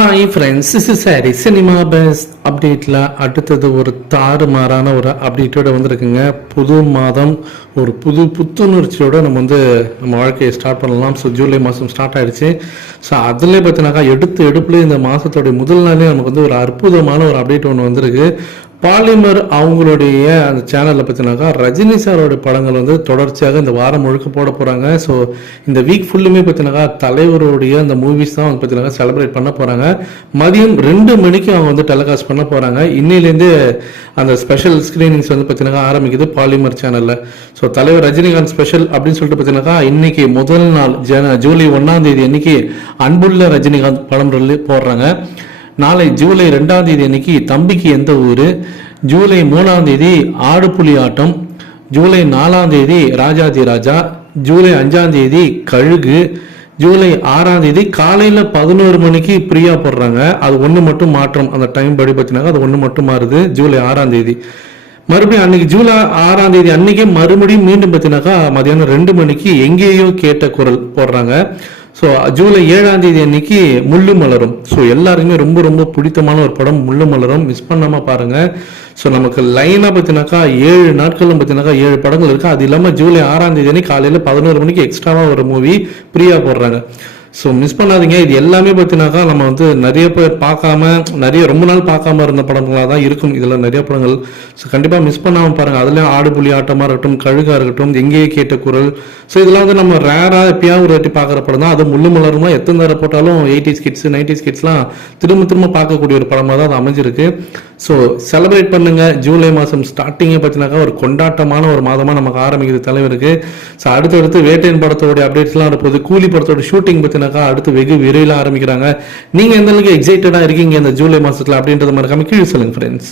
Hi friends is sorry cinema base அப்டேட்டில் அடுத்தது ஒரு தாறுமாறான ஒரு அப்டேட்டோட வந்திருக்குங்க. புது மாதம் ஒரு புது புத்துணர்ச்சியோடு நம்ம வந்து நம்ம வாழ்க்கையை ஸ்டார்ட் பண்ணலாம். ஸோ ஜூலை மாதம் ஸ்டார்ட் ஆகிடுச்சு ஸோ அதில் பார்த்தினாக்கா எடுத்து எடுப்புலேயே இந்த மாதத்தோடைய முதல் நாளே நமக்கு வந்து ஒரு அற்புதமான ஒரு அப்டேட் ஒன்று வந்திருக்கு. பாலிமர் அவங்களுடைய அந்த சேனலில் பார்த்தினாக்கா ரஜினி சாரோட படங்கள் வந்து தொடர்ச்சியாக இந்த வாரம் முழுக்க போட போகிறாங்க ஸோ இந்த வீக் ஃபுல்லுமே பார்த்தீங்கன்னாக்கா தலைவருடைய அந்த மூவிஸ் தான் வந்து பார்த்தினாக்கா செலிப்ரேட் பண்ண போகிறாங்க மதியம் ரெண்டு மணிக்கு அவங்க வந்து டெலிகாஸ்ட் பண்ண போகிறாங்க இன்னிலேருந்து அந்த ஸ்பெஷல் ஸ்க்ரீனிங்ஸ் வந்து பார்த்தினாக்கா ஆரம்பிக்குது பாலிமர் சேனலில் ஸோ தலைவர் ரஜினிகாந்த் ஸ்பெஷல் அப்படின்னு சொல்லிட்டு பார்த்தீங்கன்னாக்கா இன்னைக்கு முதல் நாள் ஜன ஜூலை ஒன்றாம் தேதி அன்னைக்கு அன்புள்ள ரஜினிகாந்த் படம் போடுறாங்க. நாளை ஜூலை ரெண்டாம் தேதி அன்னைக்கு தம்பிக்கு எந்த ஊர்? ஜூலை மூணாம் தேதி ஆடு புலி ஆட்டம். ஜூலை நாலாம் தேதி ராஜாதி ராஜா. ஜூலை அஞ்சாம் தேதி கழுகு. ஜூலை ஆறாம் தேதி காலையில் பதினோரு மணிக்கு ஃப்ரீயாக போடுறாங்க. அது ஒன்று மட்டும் மாற்றம். அந்த டைம் படி பார்த்தீங்கன்னா அது ஒன்று மட்டும் மாறுது. ஜூலை ஆறாம் தேதி. மறுபடியும் அன்னைக்கு ஜூலை ஆறாம் தேதி அன்னைக்கே மறுபடியும் மீண்டும் பார்த்தீங்கன்னாக்கா மதியானம் ரெண்டு மணிக்கு எங்கேயோ கேட்ட குரல் போடுறாங்க. ஸோ ஜூலை ஏழாம் தேதி அன்னைக்கு முள்ளு மலரும். ஸோ எல்லாருக்குமே ரொம்ப ரொம்ப பிடித்தமான ஒரு படம் முள்ளு மலரும். மிஸ் பண்ணாமல் பாருங்கள் ஸோ நமக்கு லைனாக பார்த்தினாக்கா ஏழு நாட்களும் பார்த்தினாக்கா ஏழு படங்கள் இருக்குது அது இல்லாமல் ஜூலை ஆறாம் தேதி அன்னைக்கு காலையில் பதினோரு மணிக்கு எக்ஸ்ட்ராவாக ஒரு மூவி ஃப்ரீயாக போடுறாங்க. ஸோ மிஸ் பண்ணாதீங்க. இது எல்லாமே பார்த்தீங்கன்னாக்கா நம்ம வந்து நிறைய பேர் பார்க்காம நிறைய ரொம்ப நாள் பார்க்காம இருந்த படங்களாக தான் இருக்கும். இதில் நிறைய படங்கள். ஸோ கண்டிப்பாக மிஸ் பண்ணாமல் பாருங்கள் அதுலேயும் ஆடு புலி ஆட்டமாக இருக்கட்டும் கழுகாக இருக்கட்டும் எங்கேயே கேட்ட குரல். ஸோ இதெல்லாம் வந்து நம்ம ரேராக எப்பயாவது ஒரு வாட்டி பார்க்குற படம் தான். அது முள்ளு மலருமா எத்தனை தடவை போட்டாலும் எயிட்டிஸ் கிட்ஸ் நைன்டிஸ் கிட்ஸ்லாம் திரும்ப திரும்ப பார்க்கக்கூடிய ஒரு படமாக தான் அது அமைஞ்சிருக்கு. ஸோ செலிப்ரேட் பண்ணுங்க. ஜூலை மாதம் ஸ்டார்டிங்கே பார்த்தீங்கன்னாக்கா ஒரு கொண்டாட்டமான ஒரு மாதமாக நமக்கு ஆரம்பிக்குது தலைவருக்கு. ஸோ அடுத்தடுத்து வேட்டையின் படத்தோடைய அப்டேட்ஸ்லாம் இருப்போது கூலி படத்தோட ஷூட்டிங் பார்த்தீங்கன்னாக்கா அடுத்து வெகு விரைவில் ஆரம்பிக்கிறாங்க. நீங்கள் எந்த அளவுக்கு எக்ஸைட்டடாக இருக்கீங்க இந்த ஜூலை மாதத்தில் அப்படின்றத மாதிரி கீழே சொல்லுங்க ஃப்ரெண்ட்ஸ்